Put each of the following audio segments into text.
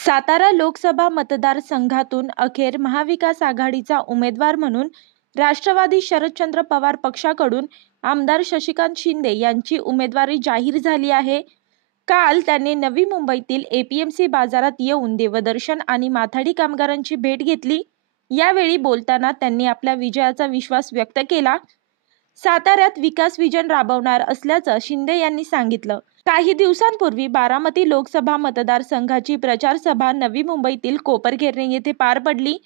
सातारा लोकसभा मतदारसंघातून अखेर महाविकास आघाडीचा उमेदवार म्हणून राष्ट्रवादी शरदचंद्र पवार पक्षाकडून आमदार शशिकांत शिंदे यांची उमेदवारी जाहीर झाली आहे. काल त्यांनी नवी मुंबईतील एपीएमसी बाजारात येऊन देवदर्शन आणि माथाडी कामगारांची भेट घेतली. यावेळी बोलताना त्यांनी आपल्या विजयाचा विश्वास व्यक्त केला. साताऱ्यात विकास विजन राबवणार असल्याचं शिंदे यांनी सांगितलं. काही दिवसांपूर्वी बारामती लोकसभा मतदारसंघाची प्रचार सभा नवी मुंबईतील कोपरखैरणे येथे पार पडली.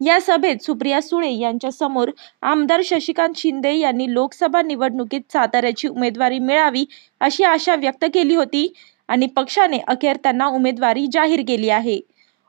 या सभेत सुप्रिया सुळे यांच्या समोर आमदार शशिकांत शिंदे यांनी लोकसभा निवडणुकीत साताऱ्याची उमेदवारी मिळावी अशी आशा व्यक्त केली होती आणि पक्षाने अखेर त्यांना उमेदवारी जाहीर केली आहे.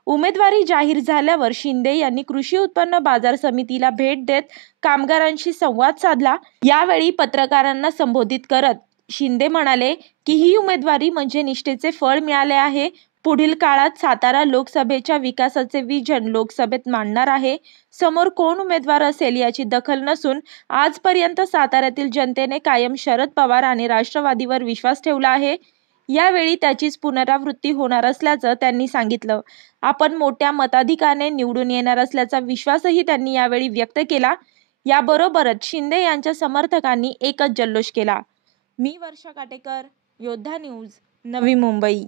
उमेदवारी जाहीर झाल्यावर शिंदे यांनी कृषी उत्पन्न बाजार समितीला भेट देत कामगारांशी संवाद साधला. यावेळी पत्रकारांना संबोधित करत शिंदे म्हणाले की ही उमेदवारी म्हणजे निष्ठेचे फळ मिळाले आहे. पुढील काळात सातारा लोकसभेच्या विकासाचे विजन लोकसभेत मांडणार आहे. समोर कोण उमेदवार असेल याची दखल नसून आजपर्यंत साताऱ्यातील जनतेने कायम शरद पवार आणि राष्ट्रवादीवर विश्वास ठेवला आहे. यावेळी त्याचीच पुनरावृत्ती होणार असल्याचं त्यांनी सांगितलं. आपण मोठ्या मताधिक्याने निवडून येणार असल्याचा विश्वासही त्यांनी यावेळी व्यक्त केला. याबरोबरच शिंदे यांच्या समर्थकांनी एकच जल्लोष केला. मी वर्षा काटेकर, योद्धा न्यूज, नवी मुंबई.